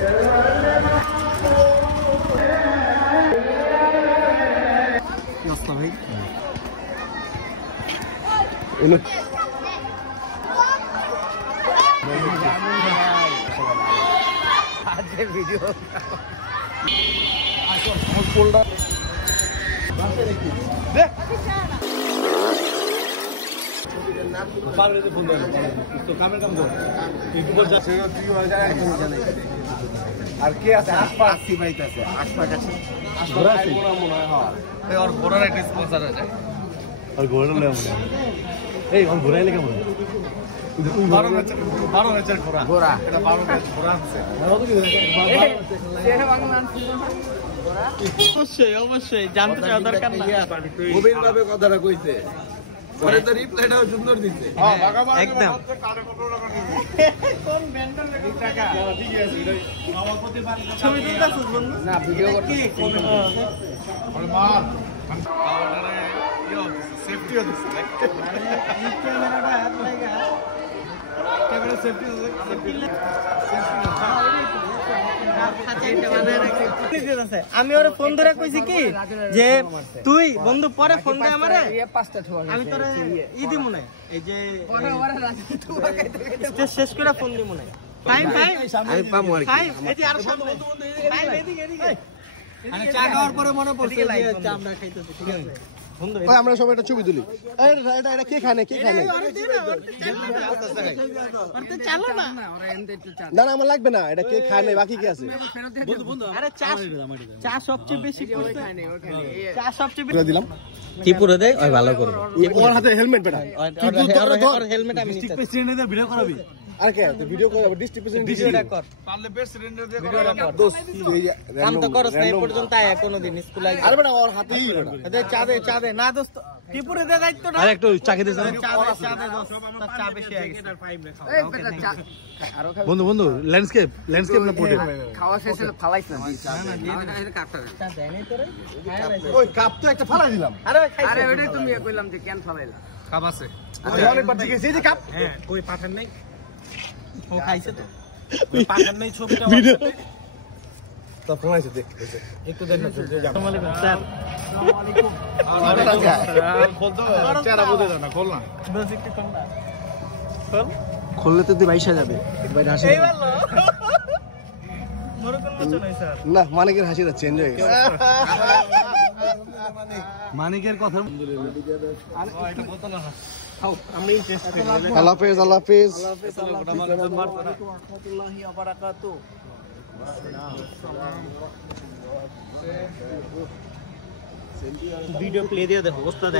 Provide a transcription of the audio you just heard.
ভাই ভিডিও আর কে আছে আশফাক ভাইতে আছে আশফাক আছে ঘোড়া আছে মনে হয় হ্যাঁ আর ঘোড়ার একটা স্পন্সর আছে আর ঘোড়া লে মনে এই আর ঘোড়া লে কেমন 12 ম্যাচের ঘোড়া এটা 12 ম্যাচ ঘোড়া আছে অবশ্যই জানতে চাওয়া দরকার না গভীর ভাবে কথাটা কইছে পরে তো রিপ্লাইটাও সুন্দর দিতে একদম কোন ব্যান্ডের টাকা ঠিক আছে সভাপতি বান ছবি তুলতাছস বন্ধু না ভিডিও করতে আরে মার সেফটিও দিছে ক্যামেরাটা হাত লাগা ক্যামেরা সেফটি আমি ওরে ফোন ধরে কইছি কি যে তুই বন্ধু পরে ফোন দে আমারে আমি তোরে ইদি মনে এই যে শেষ করে ফোন দি মনে টাইম আমি পামু আর কি এই যে আর সামনে টাইম এদিকে আমি চা খাওয়ার পরে মনে পড়ছে যে চা আমরা খাইতেছি ঠিক আছে বন্ধু ওই আমরা সবাই একটা ছবি তুলি এটা কে খায় না না আমার লাগবে না এটা কে খায় না বাকি কি আছে বন্ধু আরে চা সবচেয়ে বেশি চা সবচেয়ে বেশি দিলাম কি পুরো দে ওই ভালো করব ওর হাতে হেলমেট বেটা তোর হেলমেট আমি নিতে প্রেসিডেন্ট ভিডিও করাবি আর কে তো ভিডিও করব ডিস্ট্রিক্ট প্রেসিডেন্ট ভিডিওটা কর পারলে বেস্ট রেন্ডার দিয়ে ভিডিওটা কর দোস্ত কাম তো করছ না এই পর্যন্ত আয় কোনদিন স্কুল আই আরে বেটা ওর হাতেই বেটা চা দে না দোস্ত ত্রিপুরা দে দায়িত্বটা আরে একটু চা খেতে চা দে দোস্ত চা বেশি হয়ে গেছে এই বেটা চা বন্ধু ল্যান্ডস্কেপ না পড়ে খাওয়া শেষে ফালাইছ না না এটা কাপটা চা দেয় নাই তোরে ওই কাপ তো একটা ফালাই দিলাম আরে ওইটাই তুমি কইলাম যে কেন ফালাইলা কাপ আছে অনেক বার ঠিক আছে এই যে কাপ হ্যাঁ কই পাঠান নাই ও খাইছে তো ওই পাঠান নাই ছবিটা তো ফোন আইছে দেখ একটু দেন না আসসালামু আলাইকুম স্যার আসসালামু আলাইকুম খোল তো চেহারা বলে দাও না খোল না বস একটু খোল না খোল খুললে তো বাইশা যাবে ভাই হাসি এই বললো বড় কোন মত নাই স্যার না মানিকের হাসিটা চেঞ্জ হয়ে গেছে মানিকের কথা আরে এটা বলতো না খাও আমি টেস্ট করি আল্লাহ হাফেজ আসসালামু আলাইকুম ওয়া রাহমাতুল্লাহি ওয়া বারাকাতুহু ভিডিও প্লে দিয়ে দেখো ওস্তাদ